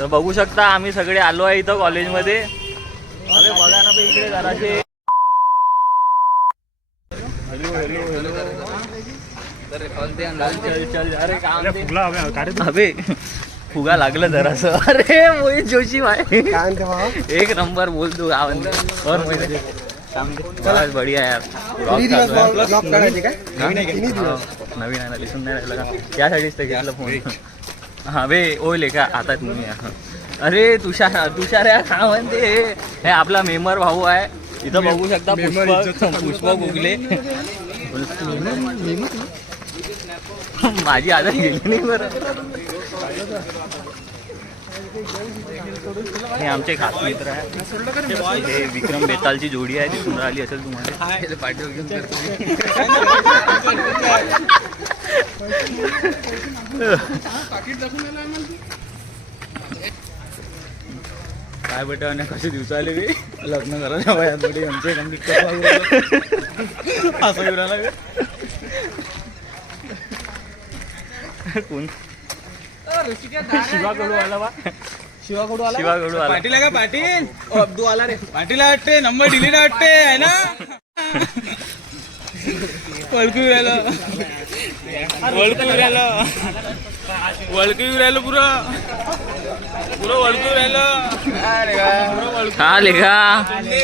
तर बघू शकता आम्ही सगळे आलो आहे इथं कॉलेजमध्ये. अरे बघा ना इकडे जराशे अबे फुगा लागलं जरासं. अरे मोहित जोशी भाई एक नंबर बोल तू और बढिया यार. नवीन आहे ना दिसून नाही राहिलं का यासाठीच तर घेतलं फोन. हा बे ओले का आता तुम्ही. अरे तुषार यार काय म्हणते हे आपला मेंबर भाऊ आहे इथं बघू शकता. पुष्पक उगले माझी आदत गेली नाही बरं. हे आमचे खास मित्र आहे. हे विक्रम बेतालची जोडी आहे दिसून राहिली असेल तुम्हाला. काय बेटा कसे दिवस आले बे लग्न करायला वयामध्ये आमचे कंप्लीट असं राहिला कोण शिवाकडू आला बा. शिवाकडू आला पाटील आहे का पाटील. अब्दू आला रे. पाटील वाटते नंबर डिलीट वाटते आहे ना. वळकू राहिलं पुरं वळकू राहिलं. आले का आले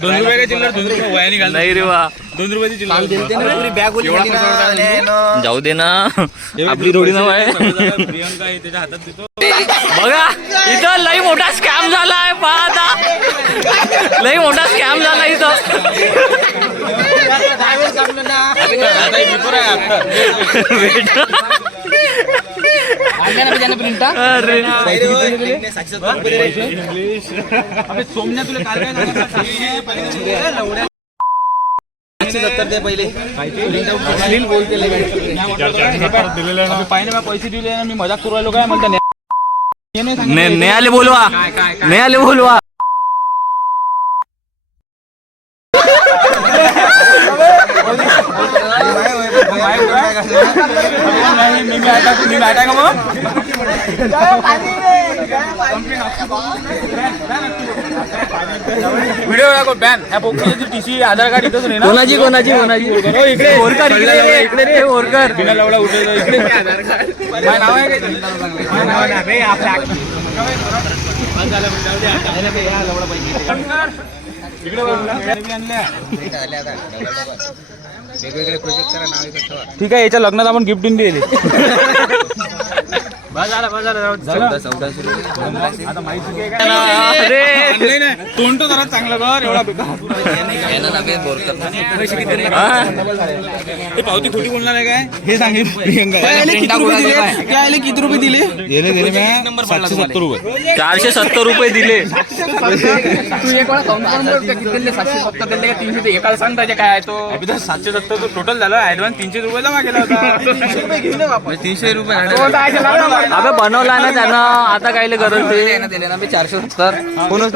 ₹2 का चिल्लर ₹2 वया निघाल नाही रे वा. ₹2 चिल्लर जाऊ दे ना आपली थोडी नाव आहे. प्रियंका आहे त्याच्या हातात देतो. बघा इथं लई मोठा स्कॅम झालाय. पाहता लई मोठा स्कॅम झाला इथं. सोमण्या तुला काय 170 दे पहिले. पैसे दिले मी मजाक करू राहिलो काय म्हणता. ने आले बोलवा ने आले बोलवा. व्हिडिओ दाखव बॅन. टीसी आधार कार्ड इथंच नाही ना. कोणाची इकडे ओरकर इकडे रे ओरकर बिना लवडा उठवलं इकडे. काय नाव आहे ठीक आहे. याच्या लग्नात आपण गिफ्ट देऊन दिले. तोंड जरा चांगलं कर. एवढा पावती खोटी बोलणार आहे काय हे सांगेल. किती रुपये दिले 770 रुपये. 470 रुपये दिले. तू एक वेळा किती 770 दिले का 300 एकाला सांग त्याचे काय आहे तो. 770 टोटल झालं. ऍडव्हान्स 300 रुपये जमा केला होता. 300 रुपये अबे बनवला ना त्यानं. आता काय गरज दिले ना मी 470. कोणच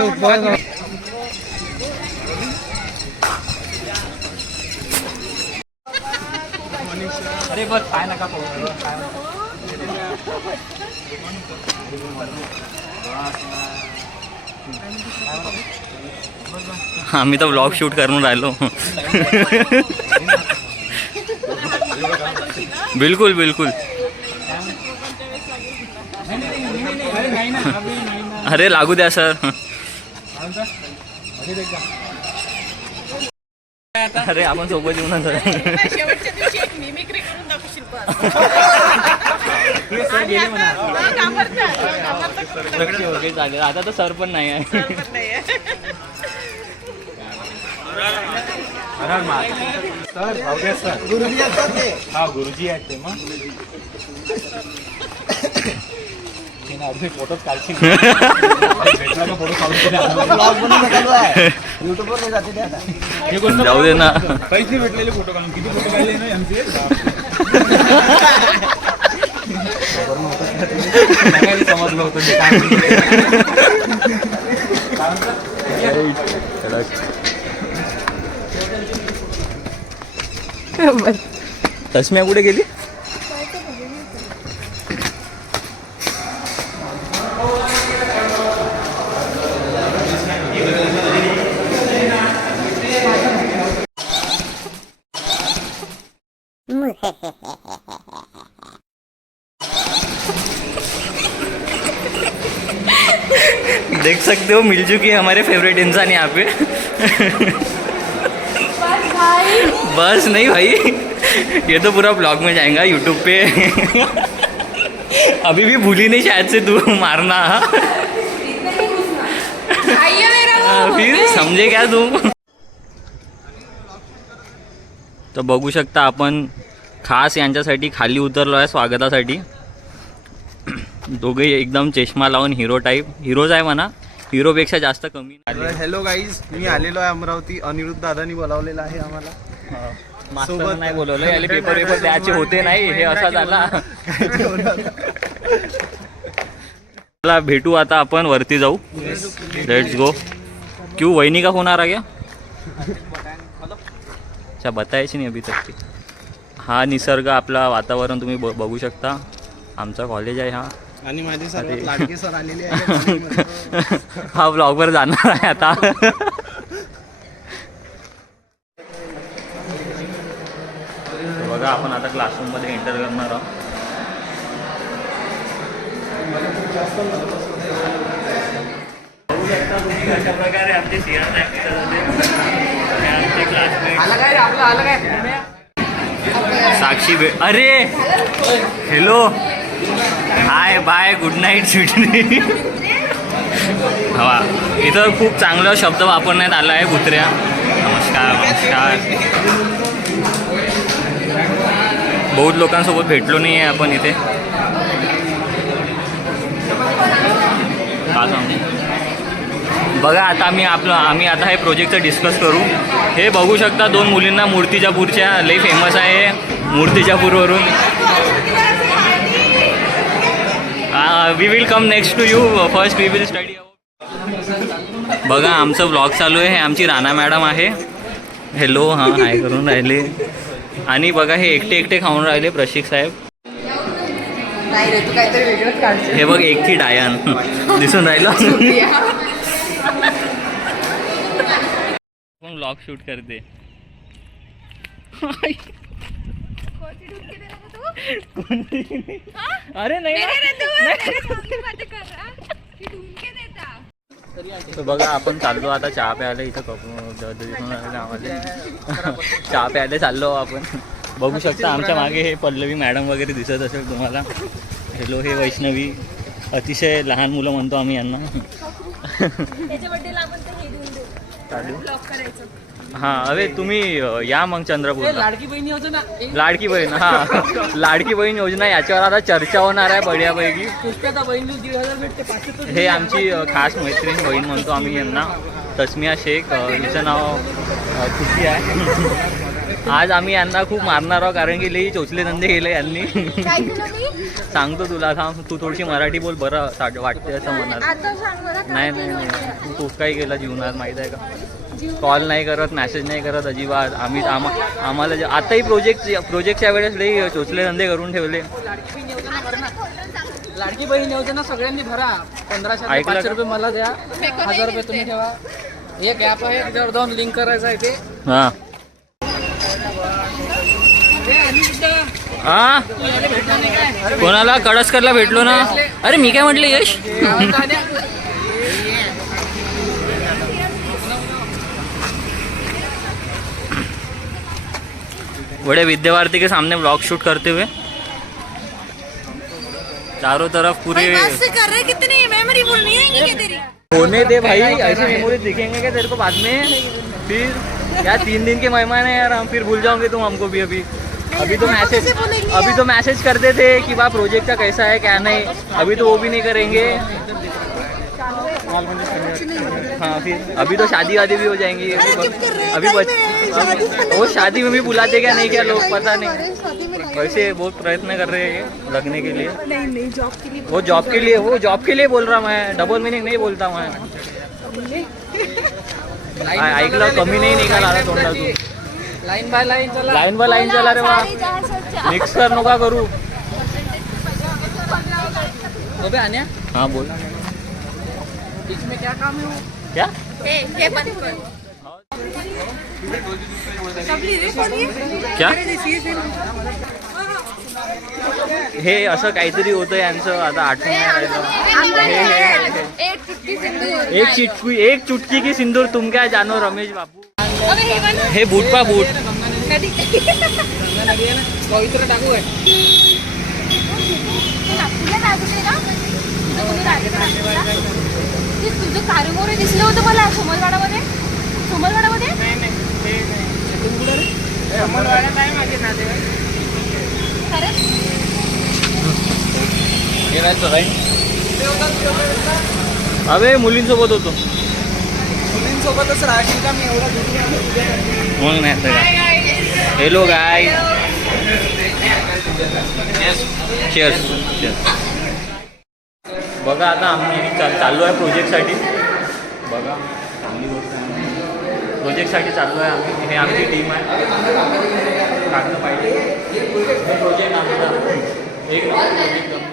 अरे बस काय नका आम्ही तर व्लॉग शूट करून राहिलो. बिलकुल बिलकुल. अरे लागू द्या सर. अरे आपण सोबत येऊ ना सर. चालेल आता तर सर पण नाही आहे. गुरुजी आहेत ते मग फोटोच काढशील. जाऊ दे ना. पैसे भेटलेले फोटो काढून किती फोटो काढले ना आमचे. समजलं होतं तस्म्या कुठे गेली? देख सकते हो मिल चुकी है हमारे फेवरेट इंसान यहाँ पे। बस नहीं भाई, ये तो पूरा ब्लॉग में जाएगा यूट्यूब पे। अभी भी भूली नहीं शायद से तू मारना। फिर समझे क्या तू? तर बघू शकता आपण खास यांच्यासाठी खाली उतरलो आहे स्वागतासाठी। दोघे एकदम चष्मा लावून हिरो टाईप, हिरोज आहे म्हणा, हिरोपेक्षा जास्त कमी। हॅलो गाईज, मी आलेलो आहे अमरावती। अनिरुद्ध दादानी बोलावलेलं आहे आम्हाला। मास्तर नाही बोलवलं, याले पेपर द्यायचे होते नाही, हे असा झाला। चला भेटू आता, आपण वरती जाऊ। Let's go. क्यों वहिनी का फोन आ रहा क्या? अच्छा बतायची नाही अभी तक। हा निसर्ग, आपला वातावरण तुम्ही बघू शकता। आमचा कॉलेज आहे हा, आणि माझे सर्वात लाडके सर आलेले आहेत। हा ब्लॉगवर जाणार आहे आता। बघा आपण आता क्लासरूम मध्ये एंटर करणार आहोत। अशा प्रकारे आमचे साक्षी अरे hello hi bye good night sweetly. हवा इथं खूप चांगला शब्द वापरण्यात आला आहे, कुत्र्या। नमस्कार नमस्कार। बहुत लोकांसोबत भेटलो नाही आहे आपण इथे। का सांगू? बघा आता आम्ही आता हे प्रोजेक्टचं डिस्कस करू। हे बघू शकता दोन मुलींना मूर्तिजापूरच्या, लई फेमस आहे मूर्तिजापूरवरून। We will come next to you, first we will study. बघा आमचं ब्लॉग चालू आहे, हे आमची राणा मॅडम आहे। हॅलो हां हाय करून राहिले। आणि बघा हे एकटे खाऊन राहिले प्रशिक साहेब। हे बघ एकटी डायन दिसून राहिलं। ब्लॉग शूट करते। अरे नाही तो बघा आपण चाललो आता चहा प्यायला। इथं चहा प्यायला चाललो आपण। बघू शकता आमच्या मागे हे पल्लवी मॅडम वगैरे दिसत असेल तुम्हाला। हॅलो हे वैष्णवी, अतिशय लहान मुलं म्हणतो आम्ही यांना। हां अरे तुम्ही या मग चंद्रपूर। लाडकी बहीण योजना, लाडकी बहीण, हां लाडकी बहीण योजना याच्यावर आता चर्चा होणार आहे बढियापैकी। हे आमची खास मैत्रीण बहीण म्हणतो आम्ही यांना, तस्मिया शेख। हिचं नाव खुशी आहे। आज आम्ही यांना खूप मारणार आहोत कारण की लई चोचले धंदे केले यांनी। सांगतो तुला, थांब तू थोडीशी मराठी बोल, बरं वाटते असं मनात। नाही नाही नाही, तू खूप काही केलं जीवनात माहीत आहे का? कॉल नाही करत, मॅसेज नाही करत अजिबात। आम्हाला आताही प्रोजेक्टच्या वेळेस लई चोचले धंदे करून ठेवले। लाडकी बहीण योजना सगळ्यांनी भरा। 1500 रुपये मला द्या, 1000 रुपये तुम्ही ठेवा। एक ॲप आहे त्याच्यावर जाऊन लिंक करायचं आहे ते। हां हां कोणाला? कडसकरला भेटलो ना। अरे मी काय म्हटलं यश? बड़े विद्यावार्थी के सामने व्लॉग शूट करते हुए चारों तरफ पूरे कर रहे कितनी मेमोरी फुल नहीं आएंगी क्या तेरी? होने दे भाई, ऐसे मेमोरी दिखेंगे क्या तेरे को बाद में? फिर यार 3 दिन के मेहमान है यार, हम फिर भूल जाओगे तुम हमको भी। अभी तो मैसेज करते थे कि वाह प्रोजेक्ट का कैसा है क्या नहीं, अभी तो वो भी नहीं करेंगे। हाँ फिर अभी तो शादी वादी भी हो जाएंगी। अभी वो शादी में भी बुलाते क्या नहीं क्या लोग पता नहीं। वैसे बहुत प्रयत्न कर रहे हैं लगने के लिए। नहीं जॉब के लिए। वो जॉब के लिए बोल रहा मैं, डबल मीनिंग नहीं बोलता मैं। ऐकलं कमी नाही निघाला आता तोंडातून. लाईन बाय लाईन चला. लाईन बाय लाईन चला रे बा. मिक्स कर नका करू. अबे आन्या हाँ बोल. इसमें क्या काम है वो? क्या हे पण सबली रे कोणी क्या हे असं काहीतरी होतं यांचं आता आठवण नाही राहिलं. एक चुटकी सिंदूर एक चुटकी की सिंदूर तुम क्या जानो रमेश बाबू. अबे हे पण हे बूट पा बूट. कधी पवित्र टाकू आहे. नागपूरला जायचं ना तुझं कोणी राहते ते तुझं कारेमोरे दिसलं होतं मला सोमलवाडामध्ये अमलवाड्यात आहे माझे नातेवाईक. खरंच अबे मुलींसोबत होतो मुलींसोबतच राहशील का मी एवढा दूर म्हणून नाही आता का. हॅलो गाय. चेअर्स. बघा आता आम्ही चाललो आहे प्रोजेक्टसाठी. बघा चांगली गोष्ट आहे. प्रोजेक्टसाठी चाललो आहे आम्ही. हे आमची टीम आहे. टाकलं पाहिजे प्रोजेक्ट आमचा एक प्रोजेक्ट.